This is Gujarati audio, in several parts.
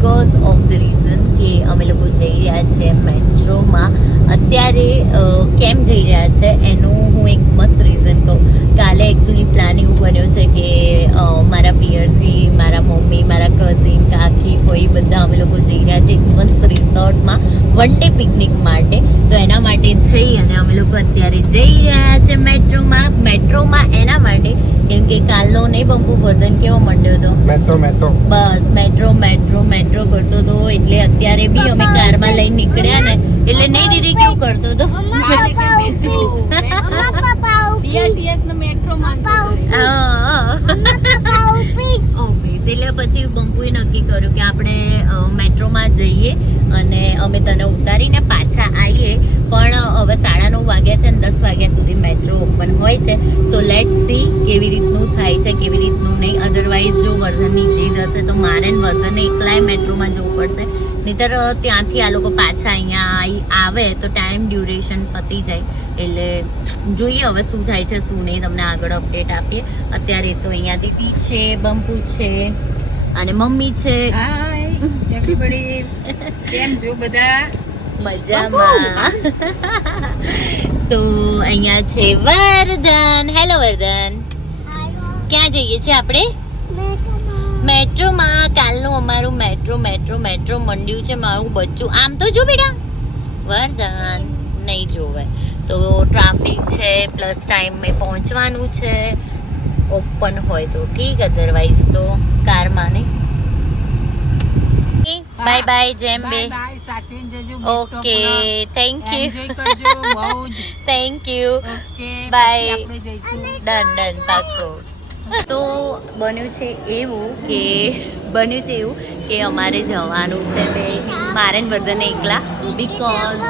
બિકોઝ ઓફ ધ રીઝન કે અમે લોકો જઈ રહ્યા છે મેટ્રોમાં. અત્યારે કેમ જઈ રહ્યા છે એનું હું એક મસ્ત રીઝન કહું. કાલે એકચ્યુઅલી પ્લાન એવું બન્યો છે કે મારા પિયરથી, મારા મમ્મી, મારા કઝિન કાકી કોઈ બધા અમે લોકો જઈ રહ્યા છે એક મસ્ત રિસોર્ટમાં વન ડે પિકનિક માટે. તો એના માટે થઈ અને અમે લોકો અત્યારે જઈ રહ્યા છે મેટ્રોમાં. મેટ્રોમાં એના કે કાલનો નહીં બંબુ વર્ધન કેવો મંડ્યો હતો metro metro bus metro metro metro કરતો હતો એટલે અત્યારે બી અમે કારમાં લઈને નીકળ્યા ને એટલે નહીં દીદી કેવું કરતો હતો એટલે પછી બંબુએ નક્કી કર્યું કે આપણે મેટ્રોમાં જઈએ અને અમે તને ઉતારીને પાછા આવીએ. પણ હવે સાડા નવ વાગ્યા છે ને દસ વાગ્યા સુધી મેટ્રો ઓપન હોય છે. સો લેટ સી કેવી રીતનું થાય છે, કેવી રીતનું નહીં. અધરવાઇઝ જો વર્ધનની જીદ હશે તો મારે વર્ધનને એકલાય મેટ્રોમાં જવું પડશે. નહીતર ત્યાંથી આ લોકો પાછા અહીંયા આવે તો ટાઈમ ડ્યુરેશન પતી જાય. એટલે જોઈએ હવે શું થાય છે, શું નહીં. તમને આગળ અપડેટ આપીએ. અત્યારે તો અહીંયા દીદી છે, બંપુ છે અને મમ્મી છે. એવરીબડી કેમ છો બધા? મજામાં. સો અહીંયા છે વરદાન. હેલો વર્ધન ક્યાં જઈએ છીએ આપણે? મેટ્રોમાં. કાલનું અમારું મેટ્રો મેટ્રો મેટ્રો મંડ્યું છે મારું બચ્ચું. આમ તો જો બેટા. વરદાન નહીં જોવે. તો ટ્રાફિક છે પ્લસ ટાઈમે પહોંચવાનું છે. ઓપન હોય તો ઠીક અધરવાઇઝ તો કારમાં નહીં. બાય બાય જેમ બે bye bye okay thank you thank you okay Bye. આપણે જઈશું. ડન ડન પાકો તો બન્યું છે એવું કે બન્યું છે એવું કે અમારે જવાનું છે બે. મારે ને બધાને એકલા. બિકોઝ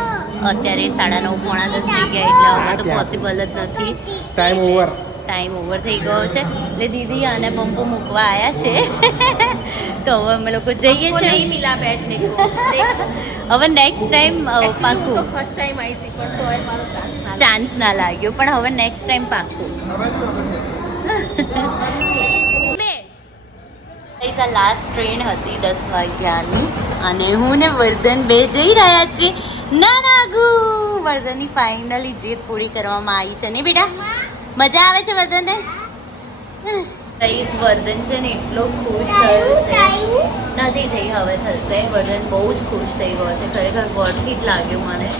અત્યારે સાડા નવ પોણા દસ થઈ ગયા એટલે હવે તો પોસિબલ જ નથી. ટાઈમ ઓવર ટાઈમ ઓવર થઈ ગયો છે. એટલે દીદી અને પંપો મૂકવા આવ્યા છે. તો હવે અમે લોકો જઈએ છીએ. નહીં મિલા બેઠને હવે નેક્સ્ટ ટાઈમ પાકું ફર્સ્ટ ટાઈમ આવી હતી પણ તો મારો ચાન્સ ચાન્સ ના લાગ્યો પણ હવે નેક્સ્ટ ટાઈમ પાકું પૈસા લાસ્ટ ટ્રેન હતી દસ વાગ્યાની અને હું ને વર્ધન બે જઈ રહ્યા છીએ. ના નાગુ વર્ધનની ફાઇનલી જીત પૂરી કરવામાં આવી છે ને બેટા? મજા આવે છે વર્ધનને? ગાઈસ વર્ધન છે ને એટલો ખુશ થયો છે. નથી થઈ હવે થશે. વર્ધન બહુ જ ખુશ થઈ ગયો છે. ખરેખર વર્થ લાગ્યું મને.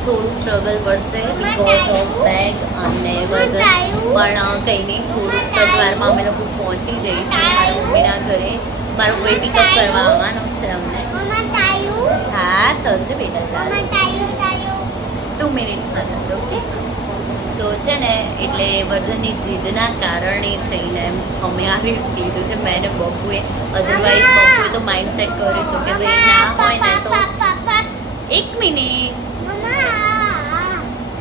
થોડું સ્ટ્રગલ પડશે. બિકોઝ ઓફ બેગ અને વર્ધન. પણ કંઈ નહીં થોડુંક જ વારમાં અમે લોકો પહોંચી જઈશું. મારા મમ્મીના ઘરે. મારો કોઈ પિકઅપ કરવા આવવાનો છે અમને. હા થશે બેટા ચાલો. ટુ મિનિટ્સમાં થશે ઓકે તો છે ને એટલે વર્ધનની જીદના કારણે થઈને અમે આ રિસ્ક લીધું છે. મેં બપુએ અધરવાઇઝ બપુએ તો માઇન્ડ સેટ કર્યું હતું કે ભાઈ ના હોય ને તો એક મિનિટ.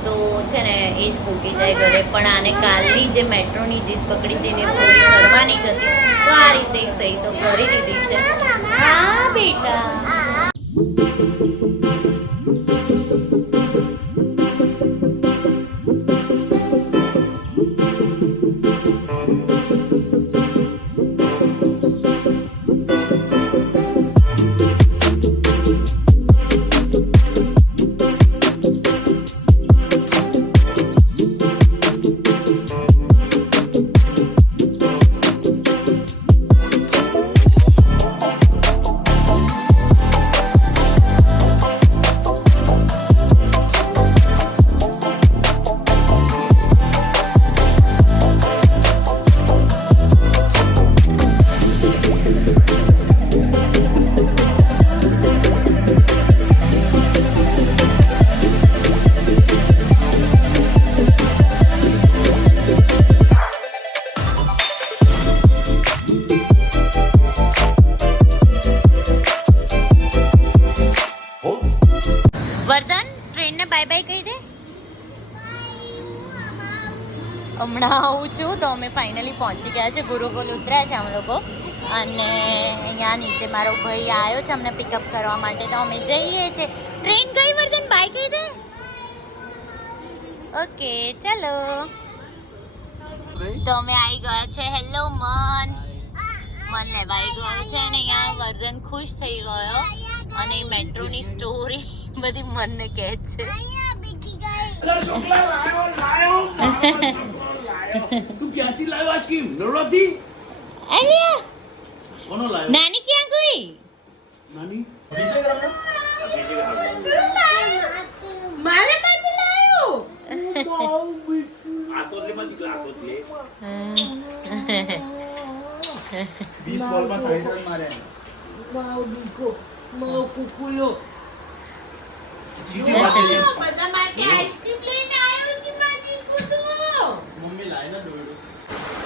તો છે ને એ જ ફૂટી જાય ઘરે. પણ આને કાલની જે મેટ્રોની જીદ પકડી તેને પૂરી કરવાની જ હતી. તો આ રીતે સહી તો કરી દીધી છે. હા બેટા. હમણાં આવું છું તો અમે ફાઇનલી પહોંચી ગયા છે ગુરુકુલ ઉતર્યા છે અમે લોકો. અને અહીંયા નીચે મારો ભાઈ આવ્યો છે અમને પિકઅપ કરવા માટે. તો અમે જઈએ છીએ. ટ્રેન કઈ વર્ધન બાઈક દે. ઓકે ચલો. તો અમે આવી ગયા છે. હેલો મન. મન લેવાઈ ગયો છે અને અહીંયા વર્ધન ખુશ થઈ ગયો. અને મેટ્રોની સ્ટોરી બધી મનને કહે છે. તું ક્યાંથી લાવ્યો આઈસ્ક્રીમ? નવરાત્રી અલ્યા કોનો લાવ્યો? નાની ક્યાં ગઈ? નાની? આ તો લે બધી આ તો લે બોલમાં રન માર્યા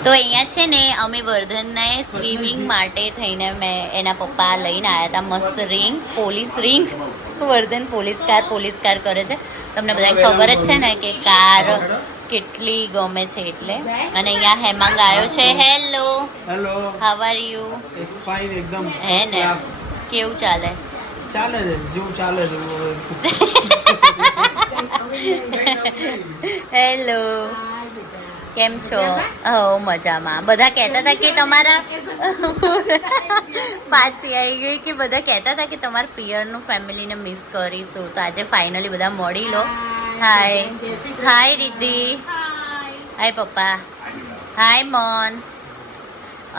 તો અહીંયા છે ને અમે વર્ધનને સ્વિમિંગ માટે થઈને મેં એના પપ્પા લઈને આવ્યા હતા મસ્ત ring police ring. Vardhan police car police car કરે છે. તમને બધાને ખબર જ છે ને કે કાર કેટલી ગમે છે એટલે. અને અહીંયા હેમાંગ આવ્યો છે. Hello hello how are you fine એકદમ હે ને? કેવું ચાલે? ચાલે છે જેવું ચાલે છે. હેલો કેમ છો? હો મજામાં. બધા કહેતા હતા કે તમારા પાછી આવી ગઈ કે બધા કહેતા હતા કે તમારા પિયરનું ફેમિલીને મિસ કરીશું. તો આજે ફાઇનલી બધા મળી લો. હાય હાય રીતિ હાય પપ્પા. હાય મન.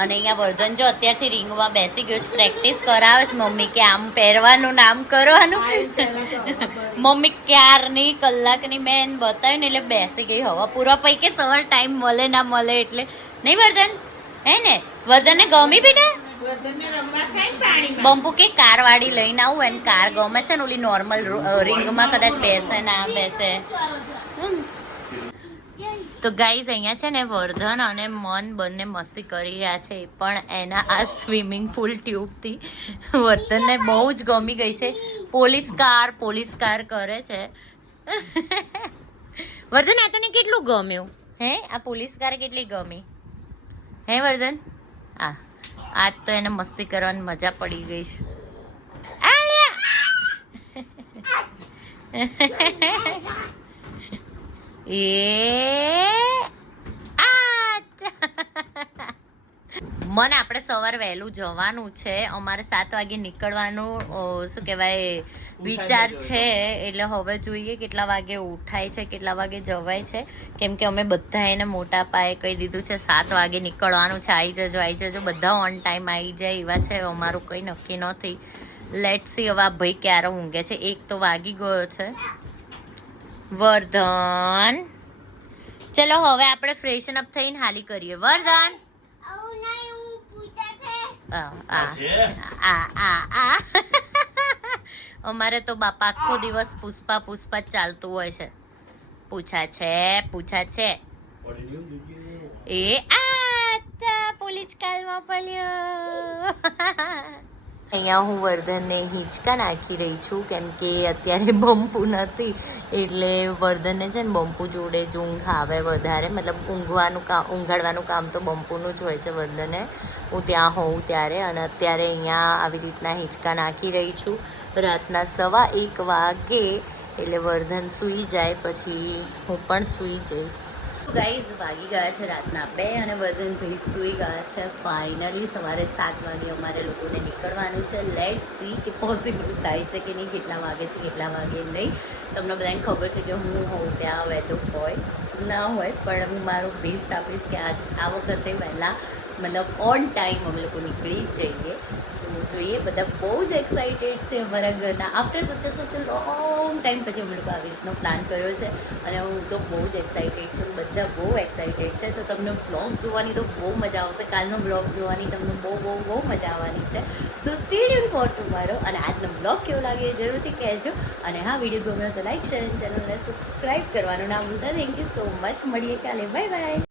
અને અહીંયા વર્ધન જો અત્યારથી રિંગમાં બેસી ગયો છે પ્રેક્ટિસ કરાવે છે મમ્મી કે આમ પહેરવાનું નામ કરવાનું. મમ્મી ક્યારની કલાકની મેં બતાવ્યું ને એટલે બેસી ગઈ હવા પૂરા પૈકી સવાર ટાઈમ મળે ના મળે એટલે. નહીં વર્ધન? હે ને? વર્ધનને ગમી બેટા બમ્પુ કે કાર વાળી લઈને આવું એને કાર ગમે છે ને ઓલી નોર્મલ રિંગમાં કદાચ બેસે ના બેસે. તો ગાઈઝ અહીંયા છે ને વર્ધન અને મન બંને મસ્તી કરી રહ્યા છે. પણ એના આ સ્વિમિંગ પુલ ટ્યુબથી વર્ધનને બહુ જ ગમી ગઈ છે. પોલીસ કાર પોલીસ કાર કરે છે. વર્ધન આ તને કેટલું ગમ્યું? હે? આ પોલીસ કાર કેટલી ગમી? હે વર્ધન? આ આજ તો એને મસ્તી કરવાની મજા પડી ગઈ છે. એ મન આપણે સવારે વહેલું જવાનું છે. અમારે સાત વાગે નીકળવાનું શું કહેવાય વિચાર છે. એટલે હવે જોઈએ કેટલા વાગે ઉઠાય છે કેટલા વાગે જવાય છે. કેમ કે અમે બધા એને મોટા પાયે કહી દીધું છે સાત વાગે નીકળવાનું છે આવી જજો આવી જજો. બધા ઓન ટાઈમ આવી જાય એવા છે અમારું કંઈ નક્કી નથી. લેટ સી હવે ભાઈ ક્યારે ઊંઘે છે. એક તો વાગી ગયો છે. વર્ધન. ચલો હવે આપણે ફ્રેશન અપ થઈને હાલી કરીએ. વર્ધન! આ. અમારે તો બાપા આખો દિવસ પુષ્પા પુષ્પા ચાલતું હોય છે. પૂછા છે પૂછા છે. એ આ પોલીસ કાલમાં પડ્યો. અહીંયા હું વર્ધનને હિંચકા નાખી રહી છું, કેમ કે અત્યારે બંપુ નથી. એટલે વર્ધનને છે ને બંપુ જોડે જ ઊંઘ આવે વધારે. મતલબ ઊંઘવાનું કામ ઊંઘાડવાનું કામ તો બંપુનું જ હોય છે વર્ધને. હું ત્યાં હોઉં ત્યારે અને અત્યારે અહીંયા આવી રીતના હિંચકા નાખી રહી છું. રાતના સવા એક વાગે એટલે વર્ધન સૂઈ જાય, પછી હું પણ સૂઈ જઈશ. ગાઈઝ વાગી ગયા છે રાતના બે અને વજન ભાઈ સૂઈ ગયા છે ફાઇનલી સવારે સાત વાગે અમારે લોકોને નીકળવાનું છે. લેટ સી કે પોસિબલ થાય છે કે નહીં, કેટલા વાગે છે, કેટલા વાગે નહીં. તમને બધાને ખબર છે કે હું હોઉં ત્યાં વહેલું હોય, ના હોય, પણ હું મારું બેસ્ટ આપીશ કે આજ આ વખતે વહેલા મતલબ ઓન ટાઈમ અમે લોકો નીકળી જ જઈએ. તો જોઈએ, બધા બહુ જ એક્સાઇટેડ છે અમારા ઘરના. આફ્ટર સચ સચ લોંગ ટાઈમ પછી અમે લોકો આવી રીતનો પ્લાન કર્યો છે. અને હું તો બહુ જ એક્સાઇટેડ છું. બધા બહુ એક્સાઇટેડ છે. તો તમને બ્લોગ જોવાની તો બહુ મજા આવશે. કાલનો બ્લોગ જોવાની તમને બહુ બહુ બહુ મજા આવવાની છે. સો સ્ટેડિયમ ફોર ટુમારો અને આજનો બ્લોગ કેવો લાગે એ જરૂરથી કહેજો. અને હા વીડિયો ગમ્યો તો લાઈક શેર અને ચેનલને સબસ્ક્રાઈબ કરવાનું ના ભૂલતા. થેન્ક યુ સો મચ મળીએ કાલે. Bye bye